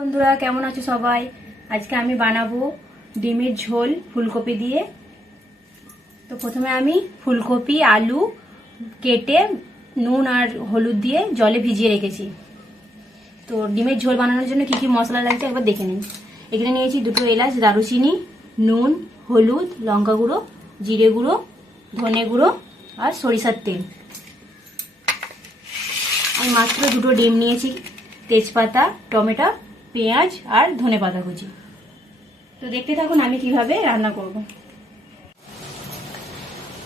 বন্ধুরা কেমন আছো সবাই? আজকে আমি বানাবো ডিমের ঝোল ফুলকপি দিয়ে। তো প্রথমে আমি ফুলকপি আলু কেটে নুন আর হলুদ দিয়ে জলে ভিজিয়ে রেখেছি। তো ডিমের ঝোল বানানোর জন্য কি কি মশলা লাগছে একবার দেখে নিন। এখানে নিয়েছি 2 এলাচ, দারুচিনি, নুন, হলুদ, লঙ্কা গুঁড়ো, জিরে গুঁড়ো, ধনে গুঁড়ো আর সরিষার তেল। আমি মাত্র 2 ডিম নিয়েছি, তেজপাতা, টমেটো, পেঁয়াজ আর ধনেপাতা কুচি। তো দেখতে থাকুন আমি কিভাবে রান্না করব।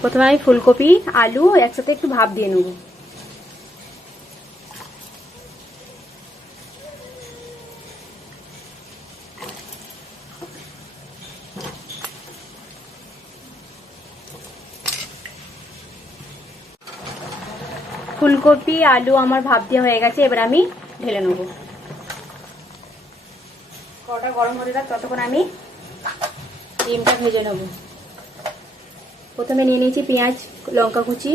প্রথমে আমি ফুলকপি আলু একসাথে একটু ভাপ দিয়ে নেব। ফুলকপি আলু আমার ভাপ দেওয়া হয়ে গেছে, এবার আমি ঢেলে নেব। কড়াটা গরম হতে থাক, ততক্ষণ আমি ডিমটা ভেজে নেব। প্রথমে নিয়ে নিয়েছি পেঁয়াজ, লঙ্কা কুচি।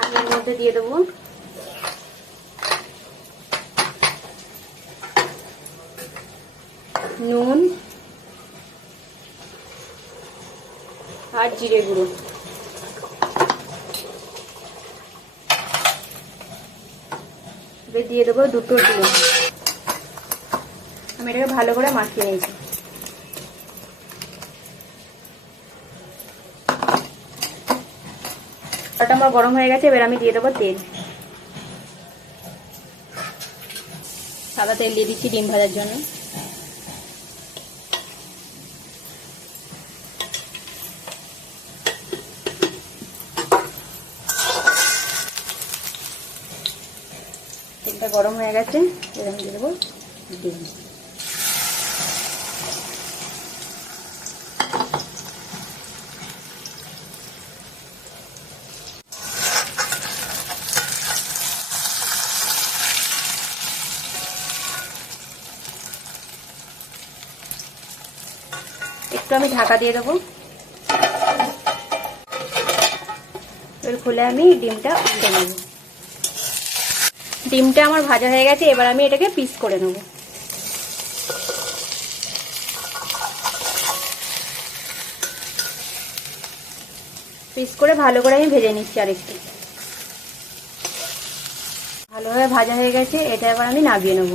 আমি এর মধ্যে দিয়ে দেবো নুন আর জিরে গুঁড়ো। দিয়ে দেবো 2 ডিম। আমি এটাকে ভালো করে মাখিয়ে নিয়েছি। ওটা আমার গরম হয়ে গেছে, এবার আমি দিয়ে দেবো তেল। সাদা তেল দিয়ে দিচ্ছি ডিম ভাজার জন্য। তেলটা গরম হয়ে গেছে, এবার আমি দিয়ে দেবো ডিম। একটু আমি ঢাকা দিয়ে দেবো। এবার খুলে আমি ডিমটা উল্টে নেব। ডিমটা আমার ভাজা হয়ে গেছে, এবার আমি এটাকে পিস করে নেব। পিস করে ভালো করে আমি ভেজে নিচ্ছি। আর একটু ভালোভাবে ভাজা হয়ে গেছে, এটা এবার আমি নামিয়ে নেব।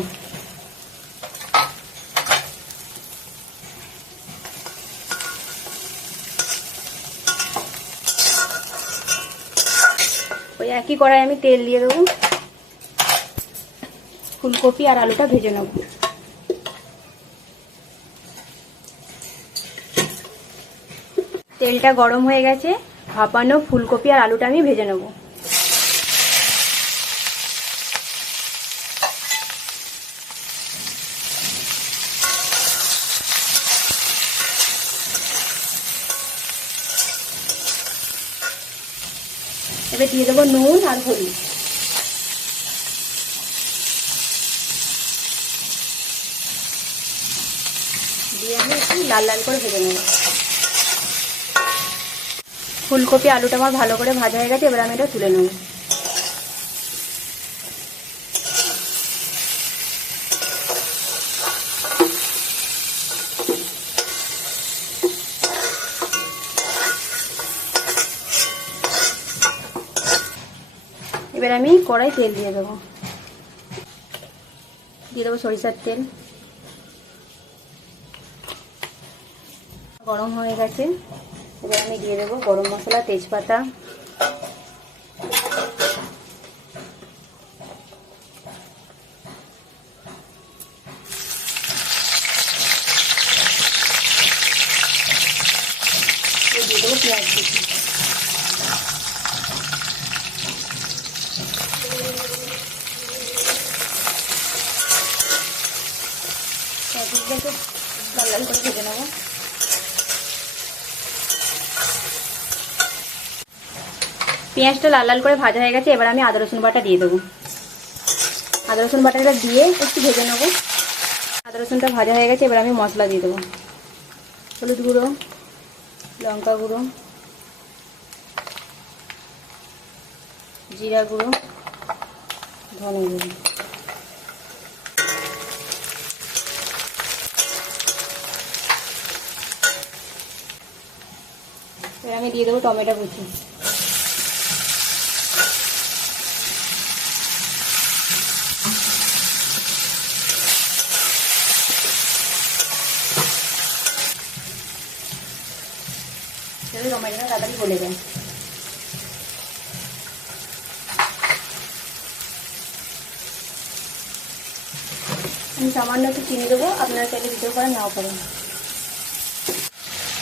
ওই একই কড়াই আমি তেল দিয়ে দেবো। ফুলকপি আর আলুটা ভেজে নেব। তেলটা গরম হয়ে গেছে, ভাপানো ফুলকপি আর আলুটা আমি ভেজে নেব। এবার দিয়ে দেবো নুন আর হলুদ। দিয়ে আমি একটু লাল লাল করে ভেজে নেব। ফুলকপি আলুটা আমার ভালো করে ভাজা হয়ে গেছে, এবার আমি এটা তুলে নেব। এবার আমি কড়াই তেল দিয়ে দেবো। দিয়ে দেবো সরিষার তেল। গরম হয়ে গেছে, এবার আমি দিয়ে দেবো গরম মশলা, তেজপাতা, দিয়ে দেবো পেঁয়াজ কুচি। লাল লাল করে ভেজে নেবো। পেঁয়াজটা লাল লাল করে ভাজা হয়ে গেছে, এবার আমি আদা রসুন বাটা দিয়ে দেবো। আদা রসুন বাটাটা দিয়ে একটু ভেজে নেবো। আদা রসুনটা ভাজা হয়ে গেছে, এবার আমি মশলা দিয়ে দেবো। হলুদ গুঁড়ো, লঙ্কা গুঁড়ো, জিরা গুঁড়ো, ধনে গুঁড়ো। এবার আমি দিয়ে দেবো টমেটো কুচি। টমেটোটা তাড়াতাড়ি গলে যায়। আমি সামান্য একটু চিনি দেবো, আপনারা চাইলে দিতেও পারেন নাও পারেন।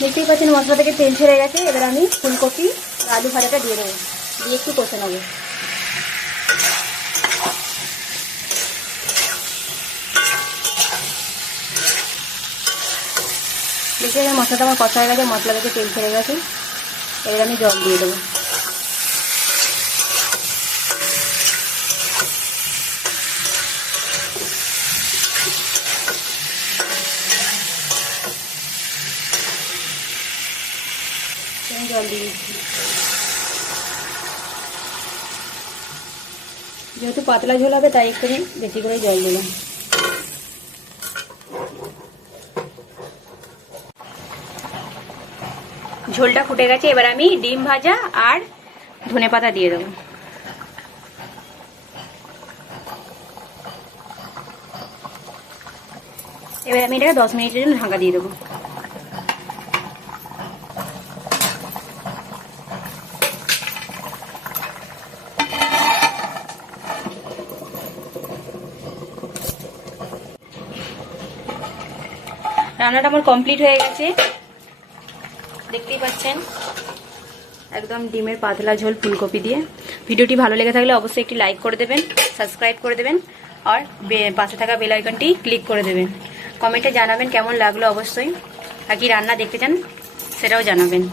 দেখতেই পাচ্ছেন মশলা থেকে তেল ছেড়ে গেছে। এবার আমি ফুলকপি আর আলু ভাজাটা দিয়ে দেবো, দিয়ে একটু কষে নেবো। দেখে মশলাটা আমার কষা হয়ে গেছে, মশলা থেকে তেল ছেড়ে গেছে। এবার আমি জল দিয়ে দেবো। জল দিয়ে দিচ্ছি। যেহেতু পাতলা ঝোল হবে তাই একটু বেশি করে জল দিলাম। ঝোলটা ফুটে গেছে, এবার আমি ডিম ভাজা আর ধনেপাতা দিয়ে দেবো। এবার আমি এটাকে 10 মিনিটের জন্য ঢাকা দিয়ে দেবো। রান্নাটা আমার কমপ্লিট হয়ে গেছে, দেখতেই পাচ্ছেন একদম ডিমের পাতলা ঝোল ফুলকপি দিয়ে। ভিডিওটি ভালো লেগে থাকলে অবশ্যই একটি লাইক করে দেবেন, সাবস্ক্রাইব করে দেবেন আর পাশে থাকা বেল আইকনটি ক্লিক করে দেবেন। কমেন্টে জানাবেন কেমন লাগলো অবশ্যই, আর কি রান্না দেখতে চান সেটাও জানাবেন।